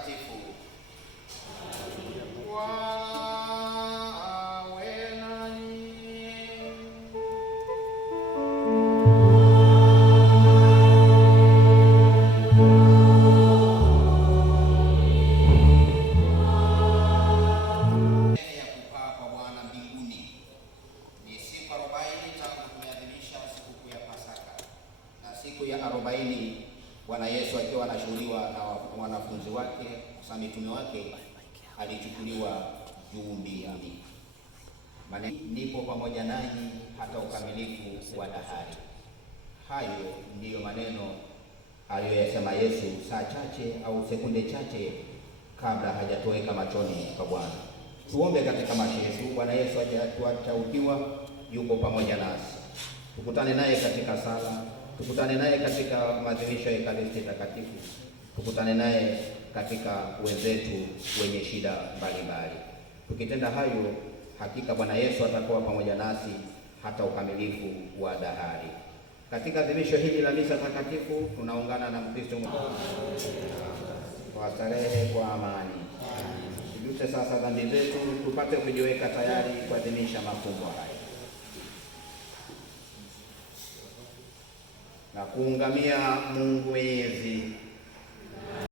Mtakatifu. Awe nanyi. Ya kupaa kwa Bwana mbinguni. Ni siku 40 tangu tumeadhimisha sikukuu ya Pasaka, na siku ya 40 Bwana Yesu akiwa anashuhudiwa na wanafunzi wake na mitume wake alichukuliwa juu mbinguni. Nipo pamoja nanyi hata ukamilifu wa dahari. Hayo ndiyo maneno aliyoyasema Yesu saa chache au sekunde chache kabla hajatoweka machoni pa Bwana. Tuombe katika maisha yetu. Bwana Yesu hajatuacha ukiwa, yuko pamoja nasi. Tukutane naye katika sala, tukutane naye katika maadhimisho ya Ekaristi Takatifu, tukutane naye katika wenzetu wenye shida mbalimbali. Tukitenda hayo, hakika Bwana Yesu atakuwa pamoja nasi hata ukamilifu wa dahari. Katika adhimisho hili la misa takatifu tunaungana na Mkristo kwa starehe, kwa amani. Tujute sasa dhambi zetu, tupate kujiweka tayari kuadhimisha mafumbo haya na kuungamia Mungu Mwenyezi.